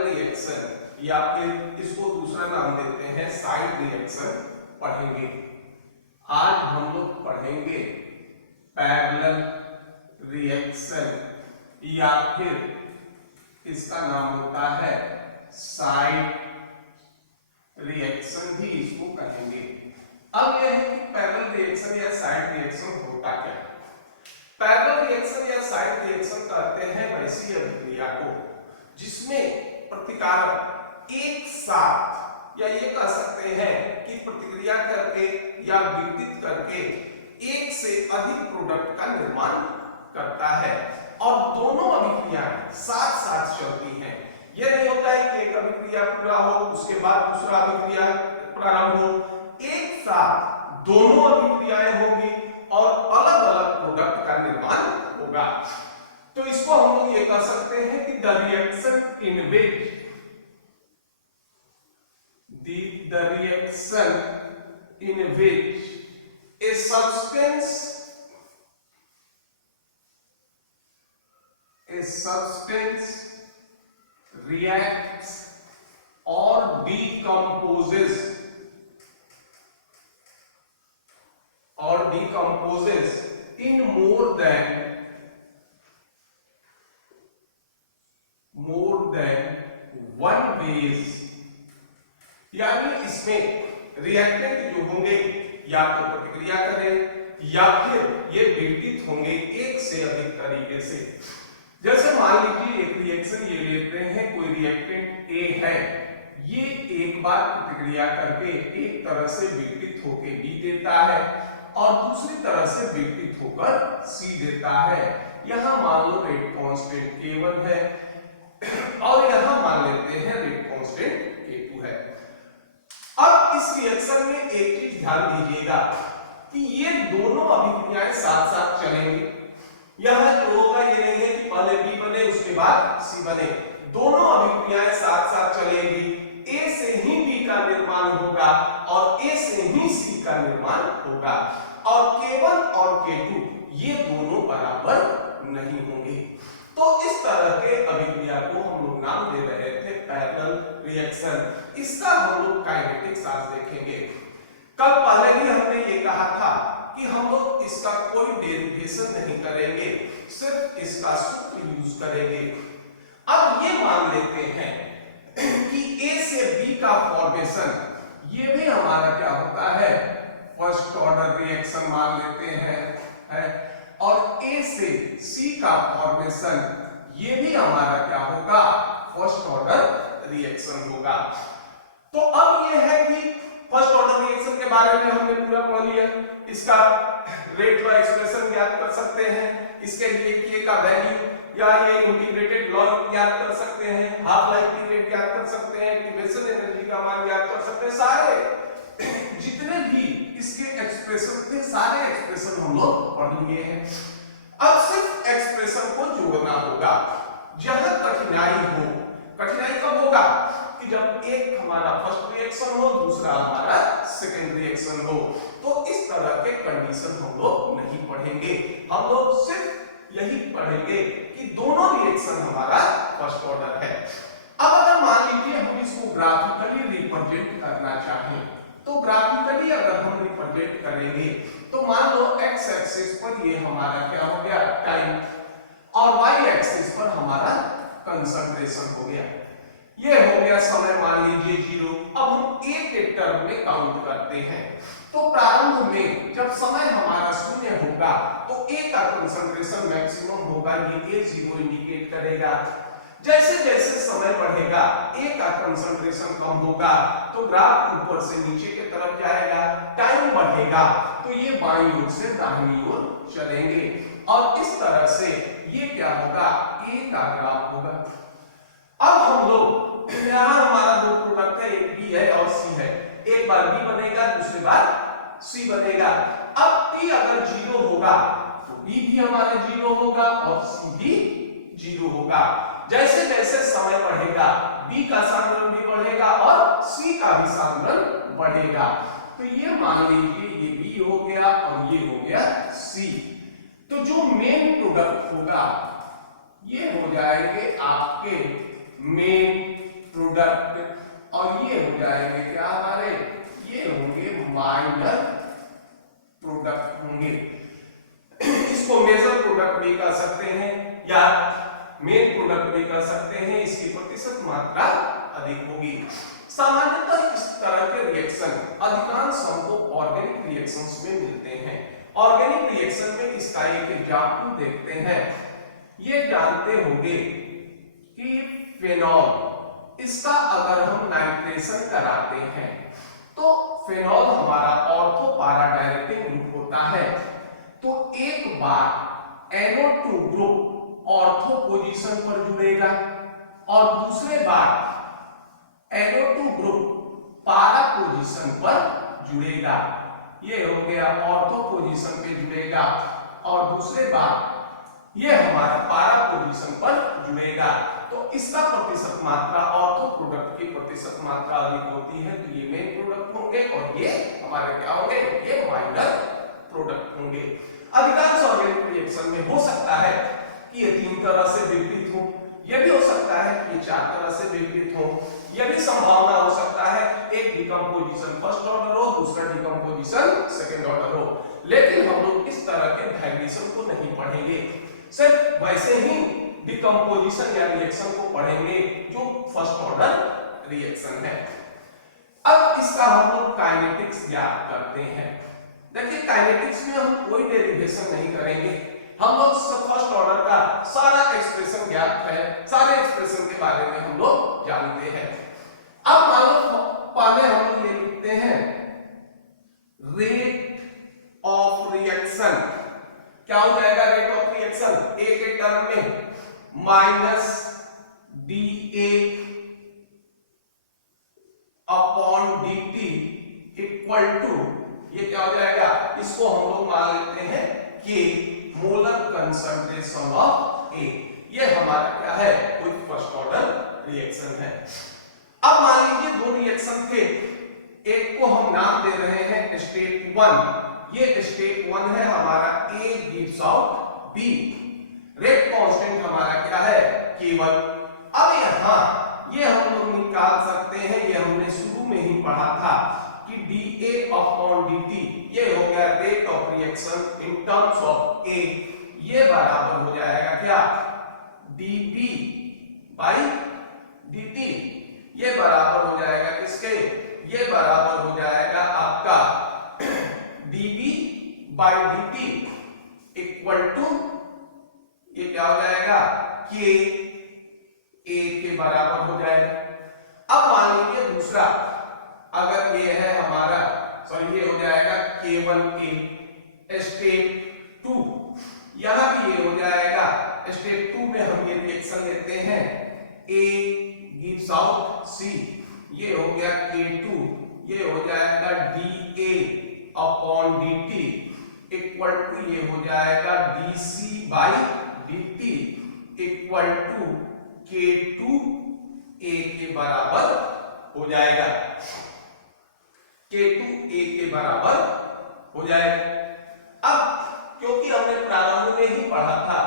Parallel reaction या फिर इसको दूसरा नाम देते हैं साइड रिएक्शन पढ़ेंगे। आज हम लोग पढ़ेंगे पैरेलल रिएक्शन या फिर इसका नाम होता है साइड रिएक्शन भी इसको कहेंगे। अब यह है कि पैरेलल रिएक्शन या साइड रिएक्शन होता क्या है। पैरेलल रिएक्शन या साइड रिएक्शन कहते हैं वैसी अभिक्रिया को जिसमें प्रतिकारक एक साथ या ये कह सकते हैं कि प्रतिक्रिया करके या विघटित करके एक से अधिक प्रोडक्ट का निर्माण करता है और दोनों अभिक्रियाएं साथ साथ चलती हैं। यह नहीं होता है कि एक अभिक्रिया पूरा हो उसके बाद दूसरा अभिक्रिया प्रारंभ हो, एक साथ दोनों अभिक्रियाएं होगी और अलग अलग प्रोडक्ट का निर्माण होगा। तो इसको हम लोग ये कह सकते हैं कि the reaction in which A substance reacts or decomposes in more than one ways, यानी इसमें रिएक्टेंट जो होंगे या तो प्रतिक्रिया करें या फिर ये विघटित होंगे एक से अधिक तरीके से। जैसे मान लीजिए एक रिएक्शन ये लेते हैं, कोई रिएक्टेंट ए है, ये एक बार प्रतिक्रिया करके एक तरह से विघटित होकर बी देता है और दूसरी तरह से विघटित होकर सी देता है। यहां मान लो रेट कांस्टेंट K1 है और यहां मान लेते हैं रेट कांस्टेंट K2 है। अब इस रिएक्शन में एक चीज ध्यान दीजिएगा कि ये दोनों अभिक्रियाएं साथ साथ चलेंगी। यहां जो होगा ये नहीं है कि पहले बी बने उसके बाद सी बने, दोनों अभिक्रियाएं साथ साथ चलेंगी। ए से ही बी का निर्माण होगा और ए से ही सी का निर्माण होगा और K1 और K2 ये दोनों बराबर नहीं होंगे। तो इस तरह के अभिक्रिया को हम लोग नाम दे रहे थे पैरेलल रिएक्शन। इसका हम लोग काइनेटिक्स आज देखेंगे। कल पहले भी हमने ये कहा था कि हम लोग इसका कोई डेरिवेशन नहीं करेंगे, सिर्फ इसका सूत्र यूज करेंगे। अब ये मान लेते हैं कि ए से बी का फॉर्मेशन ये भी हमारा क्या होता है फर्स्ट ऑर्डर रिएक्शन मान लेते हैं और ए से सी का फॉर्मेशन ये भी हमारा क्या होगा फर्स्ट ऑर्डर रिएक्शन होगा। तो अब ये है कि फर्स्ट ऑर्डर रिएक्शन के बारे में हमने पूरा पढ़ लिया। इसका रेट का एक्सप्रेशन ज्ञात कर सकते हैं, इसके लिए K का वैल्यू या ये इंटीग्रेटेड लॉग ज्ञात कर सकते हैं, हाफ लाइफ पीरियड ज्ञात कर सकते हैं, एक्टिवेशन एनर्जी का मान ज्ञात कर सकते हैं। सारे जितने भी इसके एक्सप्रेशन थे सारे एक्सप्रेशन हम लोग पढ़ लिए हैं। अब सिर्फ एक्सप्रेशन को जोड़ना होगा। जहां कठिनाई हो, कठिनाई कब होगा कि जब एक हमारा फर्स्ट रिएक्शन हो दूसरा हमारा सेकंड रिएक्शन हो। तो इस तरह के कंडीशन हम लोग नहीं पढ़ेंगे, हम लोग सिर्फ यही पढ़ेंगे कि दोनों रिएक्शन हमारा फर्स्ट ऑर्डर है। अब अगर मान लीजिए हम इसको ग्राफिकली रिप्रेजेंट करना चाहें तो ग्राफिकली अगर हम रिप्रेजेंट करेंगे तो मान लो एक्स एक्सिस पर ये हमारा क्या हो गया टाइम और वाई एक्सिस पर हमारा कंसंट्रेशन हो गया, ये हो गया समय मान लीजिए 0। अब हम एक एक टर्म में काउंट करते हैं तो प्रारंभ में जब समय हमारा 0 होगा तो A का कंसंट्रेशन मैक्सिमम होगा, ये A0 इंडिकेट करेगा। जैसे जैसे समय बढ़ेगा A का कंसंट्रेशन कम होगा तो ग्राफ ऊपर से नीचे की तरफ जाएगा, टाइम बढ़ेगा तो ये बाईं ओर से दाहिनी ओर चलेंगे और इस तरह से ये क्या होगा A का ग्राफ होगा। अब हम लोग यहां हमारा दो प्रोडक्ट है, एक B है और C है, एक बार B बनेगा दूसरी बार C बनेगा। अब P अगर 0 होगा तो B भी हमारे 0 होगा और C भी 0 होगा। जैसे जैसे समय बढ़ेगा B का सांद्रण भी बढ़ेगा और C का भी सांद्रण बढ़ेगा। तो ये मान लीजिए ये B हो गया और ये हो गया C। तो जो मेन प्रोडक्ट होगा ये हो जाएंगे आपके मेन प्रोडक्ट और ये हो जाएंगे क्या हमारे, ये होंगे माइनर प्रोडक्ट होंगे। इसको मेजर प्रोडक्ट भी कह सकते हैं या मेन प्रोडक्ट भी कह सकते हैं। इसकी प्रतिशत मात्रा अधिक होगी। सामान्यतः इस तरह के रिएक्शन अधिकांश हमको ऑर्गेनिक रिएक्शंस में मिलते हैं। ऑर्गेनिक रिएक्शन में इसका एक एग्जांपल देखते हैं। ये जानते होंगे कि फेनॉल, इसका अगर हम नाइट्रेशन कराते हैं तो फेनॉल हमारा ऑर्थो पैरा डायरेक्टिंग ग्रुप होता है। तो एक बार NO2 ग्रुप ऑर्थो पोजीशन पर जुड़ेगा और दूसरे बार NO2 ग्रुप पैरा पोजीशन पर जुड़ेगा। ये हो गया ऑर्थो पोजीशन पे जुड़ेगा और दूसरे बार ये हमारा पैरा पोजीशन पर जुड़ेगा। तो इसका प्रतिशत मात्रा ऑर्थो प्रोडक्ट की प्रतिशत मात्रा अधिक होती है। तो ये मेन प्रोडक्ट होंगे और ये हमारे क्या होंगे, ये माइनर प्रोडक्ट होंगे। अधिकांश ऑर्गेनिक रिएक्शन में हो सकता है कि ये 3 तरह से विघटित हो, यह भी हो सकता है कि ये 4 तरह से विघटित हो। यह भी संभावना हो सकता है एक डिकम्पोजिशन फर्स्ट ऑर्डर हो, दूसरा डिकम्पोजिशन सेकंड ऑर्डर हो। लेकिन हम लोग इस तरह के डायग्रेशन को नहीं पढ़ेंगे, सिर्फ वैसे ही डिकम्पोजिशन या रिएक्शन को पढ़ेंगे जो फर्स्ट ऑर्डर रिएक्शन है। अब इसका हम लोग काइनेटिक्स ज्ञात करते हैं। देखिए काइनेटिक्स में हम कोई डेरिवेशन नहीं करेंगे, हम लोग फर्स्ट ऑर्डर का सारा एक्सप्रेशन ज्ञात है, सारे एक्सप्रेशन के बारे में हम लोग जानते हैं। अब मान लो पहले हम लोग ये लिखते हैं रेट ऑफ रिएक्शन। क्या हो जाएगा रेट ऑफ रिएक्शन, ए के टर्म में minus dA upon dt equal to, ये क्या हो जाएगा, इसको हम लोग मान लेते हैं कि मोलर कंसंट्रेशन ऑफ A। ये हमारा क्या है, कोई फर्स्ट ऑर्डर रिएक्शन है। अब मान लीजिए 2 रिएक्शन थे, एक को हम नाम दे रहे हैं स्टेप 1। ये स्टेप 1 है हमारा, A gives out B। Rate constant हमारा क्या है, K1। अब यहां ये हम लोग निकाल सकते हैं, ये हमने शुरू में ही पढ़ा था कि dA अपॉन dt, ये हो गया rate of reaction in terms of A। ये बराबर हो जाएगा क्या, dB बाई dt। ये बराबर हो जाएगा किसके, ये बराबर हो जाएगा आपका dB by dt equal to, ये क्या हो जाएगा, K A के बराबर हो जाएगा। अब मान लीजिए दूसरा, अगर ये है हमारा, सॉरी ये हो जाएगा K1A स्टेप 2। यहां भी ये हो जाएगा स्टेप 2 में हम ये रिएक्शन लेते हैं, A गिव्स आउट C। ये हो गया K2, ये हो जाएगा dA upon dt equal to, ये हो जाएगा dC by dt equal to K2A के बराबर हो जाएगा, K2A के बराबर हो जाएगा। अब क्योंकि हमने प्रारंभ में ही पढ़ा था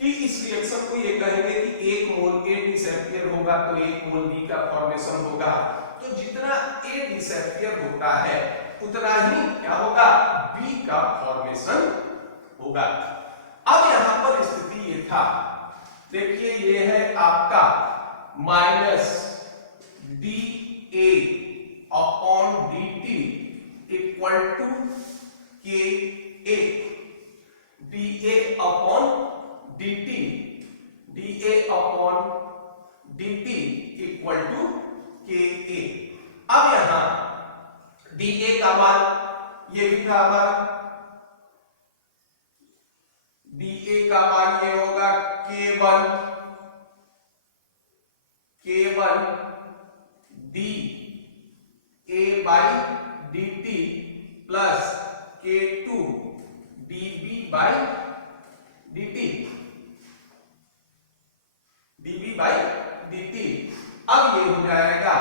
कि इस रिएक्शन को ये कहेंगे कि 1 मोल A डिसएपियर होगा तो 1 मोल B का फॉर्मेशन होगा। तो जितना A डिसएपियर होता है उतना ही क्या होगा, B का फॉर्मेशन होगा। अब यहां पर स्थिति ये था, देखिए ये है आपका minus dA upon dt equal to KA। dA upon dt, dA upon dt equal to KA। अब यहां dA का मान ये भी था हमारा, dA का मान ये होगा K1 dA by dt plus K2 dB by dt, dB by dt। अब ये हो जाएगा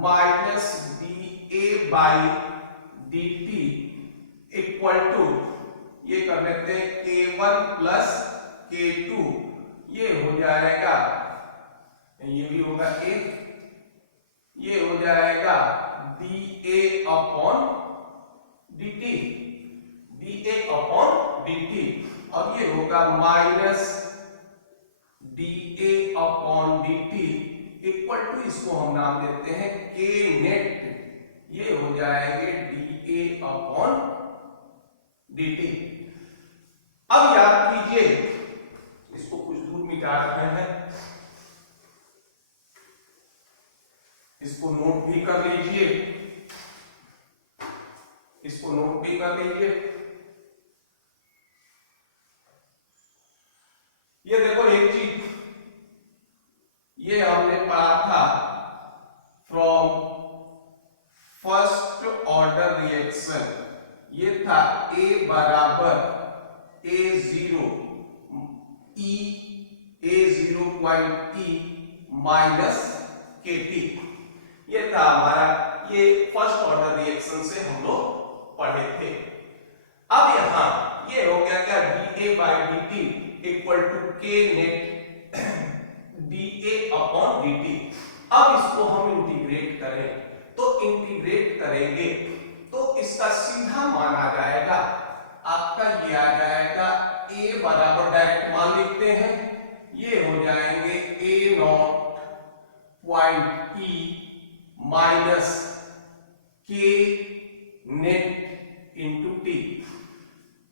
minus dA by dt equal to, ये कर लेते हैं K1 प्लस K2, ये हो जाएगा, ये भी होगा A ये हो जाएगा dA upon dt, dA upon dt, और ये होगा minus dA upon dt equal to, इसको हम नाम देते हैं k नेट, ये हो जाएंगे dA अपॉन dt। अब याद कीजिए, इसको कुछ दूर मिटा रहे हैं, इसको नोट भी कर लीजिए, इसको नोट भी कर लीजिए। ये देखो एक चीज, ये हमने पढ़ा था फ्रॉम फर्स्ट ऑर्डर रिएक्शन, ये था A बराबर A0 E A0 point E minus KT, ये था हमारा, ये फर्स्ट ऑर्डर रिएक्शन से हम लोग पढ़े थे। अब यहां ये हो गया क्या, dA by dt equal to k net dA upon dt। अब इसको हम इंटीग्रेट करें, तो इंटीग्रेट करेंगे तो इसका सीधा मान आ जाएगा आपका, ये आ जाएगा A बराबर, डायरेक्ट मान लिखते हैं, ये हो जाएंगे A0 point E minus k net into T,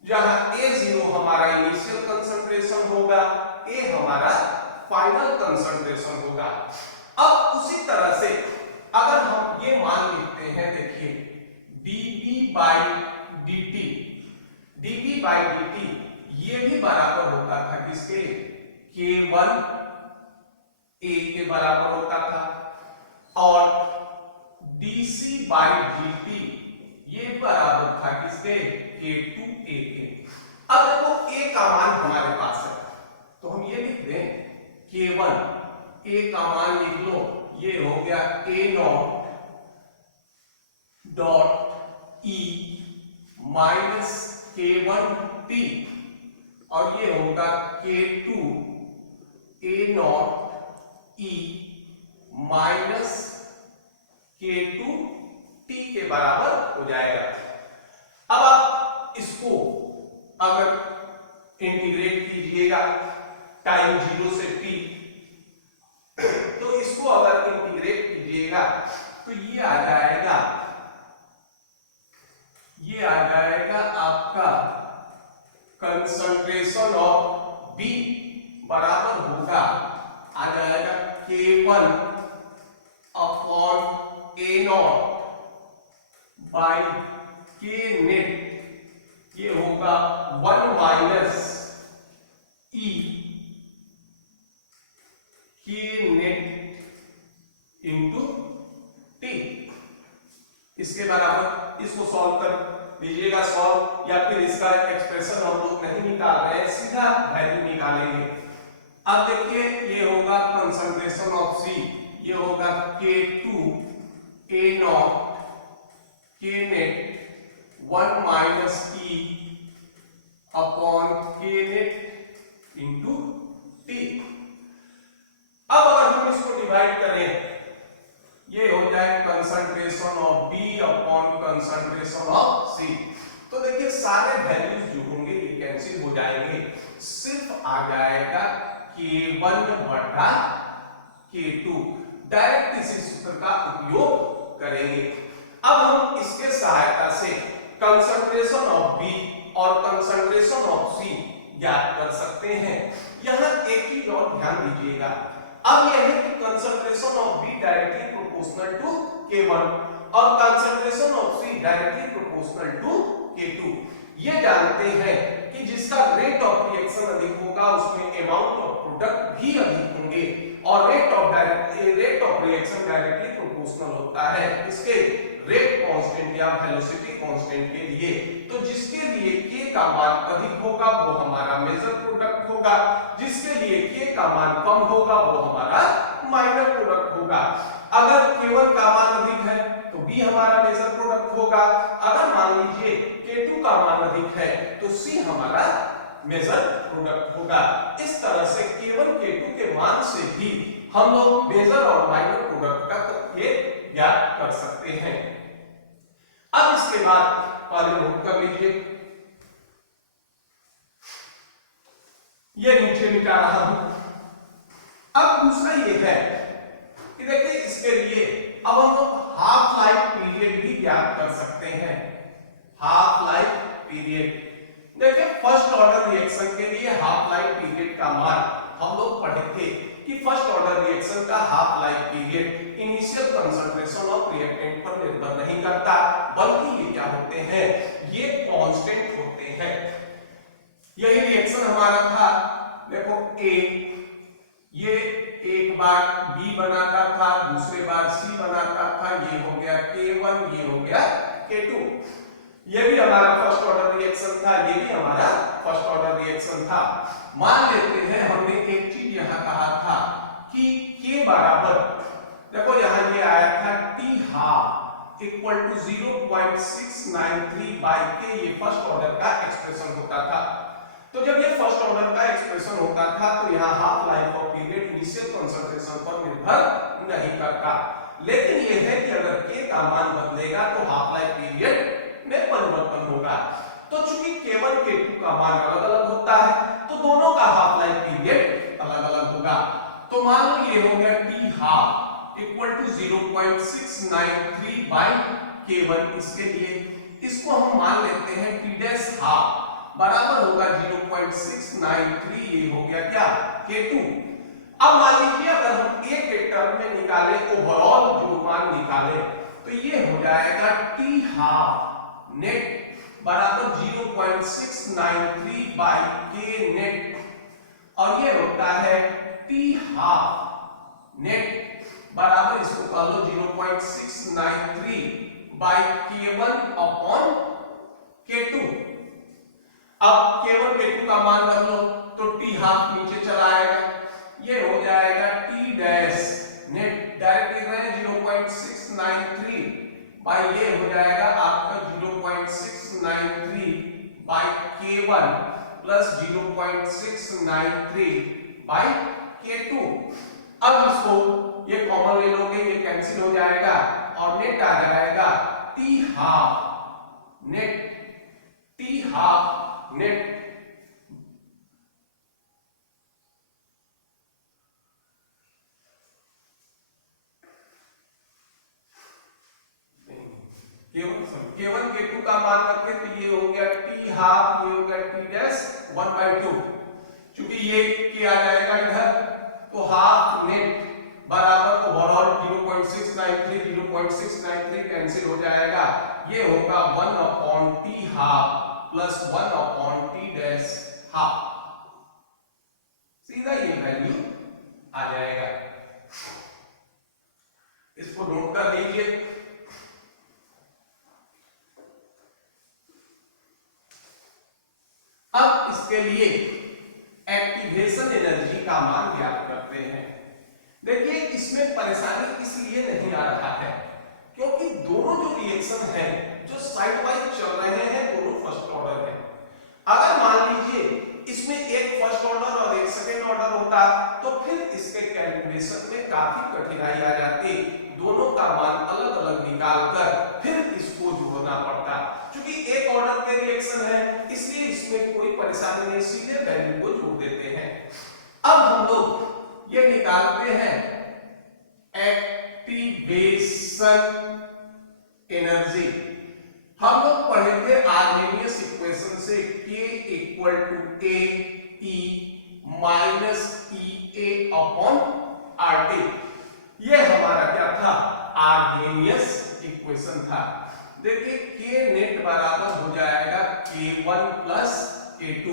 जहां A0 हमारा इनिशियल कंसंट्रेशन होगा, A हमारा फाइनल कंसंट्रेशन होगा। अब उसी तरह से अगर हम ये मान लिखते हैं, देखिए dB by dt, dB by dt ये भी बराबर होता था किसके, K1 A के बराबर होता था, और dC बाई dt ये बराबर था किसके, K2 A के। अब देखो A का मान हमारे पास है, तो हम ये लिख दें K1, A का मान लिख लो, ये हो गया A0 dot E minus K1T, और ये होगा K2 A0 E minus K2T के बराबर हो जाएगा। अब आप इसको अगर इंटीग्रेट कीजिएगा टाइम 0 से t, तो इसको अगर इंटीग्रेट कीजिएगा तो ये आ जाएगा, ये आ जाएगा आपका कंसंट्रेशन ऑफ B बराबर होगा, आ जाएगा K1 upon A0 by K net, ये होगा 1 minus E K net into T, इसके बराबर, इसको सॉल्व कर लीजिएगा, सॉल्व, या फिर इसका एक्सप्रेशन हम लोग नहीं निकाल रहे हैं, सीधा वैल्यू निकालेंगे। अब देखिए ये होगा कंसंट्रेशन ऑफ C, ये होगा K2 A0 K net 1 minus E upon K net into T। अब अगर हम इसको डिवाइड करें, ये हो जाए concentration of B upon concentration of C, तो देखिए सारे वैल्यूज जो होंगे ये कैंसिल हो जाएंगे, सिर्फ आ जाएगा K1 बटा K2। डायरेक्ट इसी सूत्र का उपयोग करेंगे। अब हम इसके सहायता से कंसंट्रेशन ऑफ B और कंसंट्रेशन ऑफ C ज्ञात कर सकते हैं। यहां एक चीज और ध्यान दीजिएगा, अब यह है कि concentration of B directly proportional to K1 और concentration of C directly proportional to K2। ये जानते हैं कि जिसका रेट ऑफ रिएक्शन अधिक होगा उसमें अमाउंट ऑफ प्रोडक्ट भी अधिक होंगे, और rate of reaction directly proportional होता है इसके रेट कांस्टेंट या वेलोसिटी कांस्टेंट के लिए। तो जिसके लिए K का मान अधिक होगा वो हमारा मेजर प्रोडक्ट होगा, जिसके लिए K का मान कम होगा वो हमारा माइनर प्रोडक्ट होगा। अगर K1 का मान अधिक है तो B हमारा मेजर प्रोडक्ट होगा, अगर मान लीजिए K2 का मान अधिक है तो C हमारा मेजर प्रोडक्ट होगा। इस तरह से K1 K2 के मान से भी हम लोग मेजर और माइनर प्रोडक्ट का ये ज्ञात कर सकते हैं। अब इसके बाद पहले नोट कर लीजिए, ये नीचे मिटा रहा हूं। अब दूसरा ये है कि देखिए इसके लिए अब हम लोग हाफ लाइफ पीरियड भी ज्ञात कर सकते हैं। हाफ लाइफ पीरियड, देखिए फर्स्ट ऑर्डर रिएक्शन के लिए हाफ लाइफ पीरियड का मान हम लोग पढ़े थे कि फर्स्ट ऑर्डर रिएक्शन का half life period initial concentration of reactant पर निर्भर नहीं करता, बल्कि ये क्या होते हैं, ये कांस्टेंट होते हैं। यही रिएक्शन हमारा था, देखो ए, ये एक बार बी बनाता था, दूसरे बार सी बनाता था, ये हो गया K1, ये हो गया K2। ये भी हमारा फर्स्ट ऑर्डर रिएक्शन था, ये भी हमारा फर्स्ट ऑर्डर रिएक्शन था। मान लेते हैं हमने एक चीज यहां कहा था कि K बराबर, देखो यहां ये आया था T half equal to 0.693 by K, ये फर्स्ट ऑर्डर का एक्सप्रेशन होता था। तो जब ये फर्स्ट ऑर्डर का एक्सप्रेशन होता था तो यहाँ half life of period initial concentration पर निर्भर नहीं करता, लेकिन ये है कि अगर K का मान बदलेगा तो हाफ लाइफ पीरियड में परिवर्तन होगा। तो चूंकि K1 K2 का मान अलग अलग होता है तो दोनों का हाफ लाइफ पीरियड अलग अलग होगा। तो मान लो ये हो गया T half equal to 0.693 by K1, इसके लिए इसको हम मान लेते हैं T डैश हाफ बराबर होगा 0.693, ये हो गया क्या K2। अब मान लीजिए अगर हम A के टर्म में निकाले, ओवरऑल जो मान निकाले, तो ये हो जाएगा T हाफ नेट बराबर 0.693 बाई K नेट, और ये होता है T हाफ नेट बराबर, इसको कह लो 0.693 बाई K1 अपॉन K2। अब K1 K2 का मान रख लो तो T हाफ नीचे चला आएगा, ये हो जाएगा T डैश नेट, डायरेक्ट लिख रहे हैं 0.693 बाई, ये हो जाएगा आपका 0.693 by K1 plus 0.693 by K2। अब इसको ये कॉमन ले लोगे, ये कैंसिल हो जाएगा और नेट आ जाएगा T half net, T half net K1 K2 का मान रखें तो ये हो गया T हाफ, ये हो गया T डैश 1/2। चूंकि ये K आ जाएगा इधर तो हाफ नेट बराबर ओवरऑल 0.693 कैंसिल हो जाएगा, ये होगा 1 upon T half plus 1 upon T dash half, सीधा ये वैल्यू आ जाएगा। इसको नोट कर लीजिए। अब इसके लिए एक्टिवेशन एनर्जी का मान ज्ञात करते हैं। देखिए इसमें परेशानी इसलिए नहीं आ रहा है क्योंकि दोनों जो रिएक्शन है जो साइड वाइज चल रहे हैं दोनों फर्स्ट ऑर्डर है। अगर मान लीजिए इसमें एक फर्स्ट ऑर्डर और एक सेकंड ऑर्डर होता तो फिर इसके कैलकुलेशन में काफी कठिनाई आ जाती, दोनों का मान अलग अलग निकालकर फिर इसको जोड़ना पड़ता। क्योंकि एक ऑर्डर के रिएक्शन है इसलिए इसमें कोई परेशानी नहीं, सीधे वैल्यू को जोड़ देते हैं। अब हम लोग ये निकालते हैं एक्टिवेशन एनर्जी। हम लोग पढ़े थे आर्हेनियस इक्वेशन से K equal to A E minus EA upon RT, ये हमारा क्या था, आर्हेनियस इक्वेशन था। देखिए K नेट बराबर हो जाएगा K1 प्लस K2।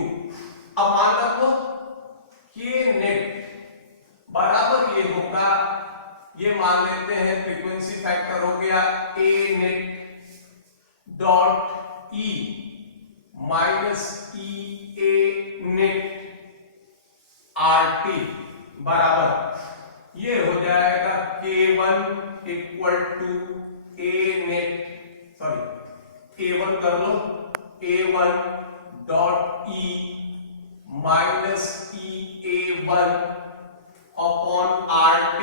अब मान रखो K नेट बराबर ये होगा, ये मान लेते हैं फ्रीक्वेंसी फैक्टर हो गया A net dot E minus EA net RT बराबर ये हो जाएगा K1 equal to A net, sorry A1 कर लो, A1 dot E minus EA1 upon RT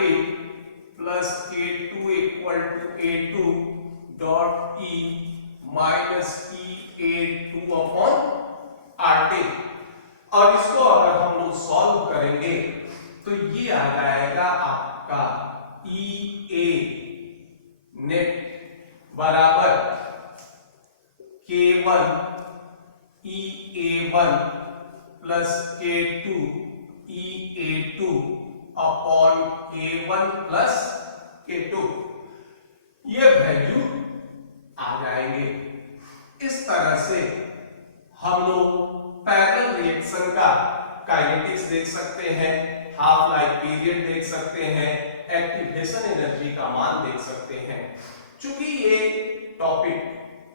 plus K2 equal to A2 dot E minus EA2 upon RT। और इसको अगर हम लोग सॉल्व करेंगे तो ये आ जाएगा आपका EA नेट बराबर K1 EA1 plus K2 EA2 upon K1 plus K2, ये वैल्यू आ जाएंगे। इस तरह से हम लोग पैरेलल रिएक्शन का काइनेटिक्स देख सकते हैं, हाफ लाइफ पीरियड देख सकते हैं, एक्टिवेशन एनर्जी का मान देख सकते हैं। चूंकि ये टॉपिक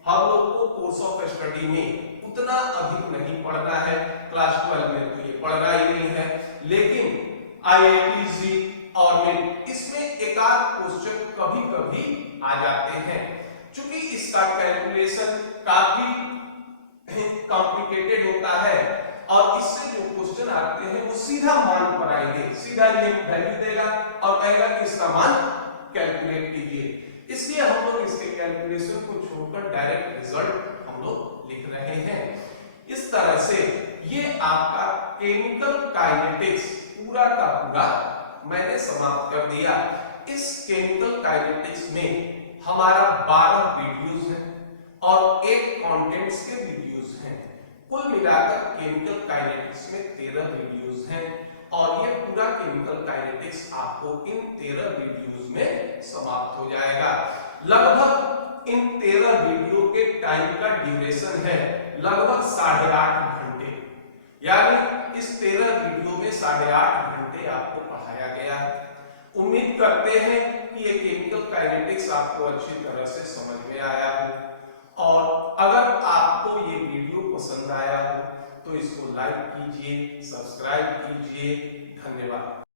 हम लोग को कोर्स ऑफ स्टडी में उतना अधिक नहीं पढ़ना है, क्लास 12 में तो ये पढ़ना ही नहीं है, लेकिन IIT और NET इसमें एक आध क्वेश्चन कभी कभी आ जाते हैं। चूंकि इसका कैलकुलेशन काफी कॉम्प्लिकेटेड होता है और इससे जो क्वेश्चन आते हैं वो सीधा मान पर आएंगे, सीधा ये वैल्यू देगा और कहेगा कि इसका मान कैलकुलेट कीजिए। इसलिए हम लोग इसके कैलकुलेशन को छोड़कर डायरेक्ट रिजल्ट हम लोग लिख रहे हैं। इस तरह से ये आपका केमिकल काइनेटिक्स पूरा का पूरा मैंने समाप्त कर दिया। इस केमिकल काइनेटिक्स में हमारा 12 वीडियोस हैं और एक कंटेंट्स के वीडियोस हैं। कुल मिलाकर केमिकल काइनेटिक्स में 13 वीडियोस हैं और ये पूरा केमिकल काइनेटिक्स आपको इन 13 वीडियोस में समाप्त हो जाएगा। लगभग इन 13 वीडियो के टाइम का ड्यूरेशन है लगभग 8.5 घंटे, यानी इस 13 वीडियो में 8.5 घंटे आपको पढ़ाया गया है। उम्मीद करते हैं कि ये केमिकल काइनेटिक्स आपको अच्छी तरह से समझ में आया हो और अगर आपको ये वीडियो पसंद आया हो तो इसको लाइक कीजिए, सब्सक्राइब कीजिए। धन्यवाद।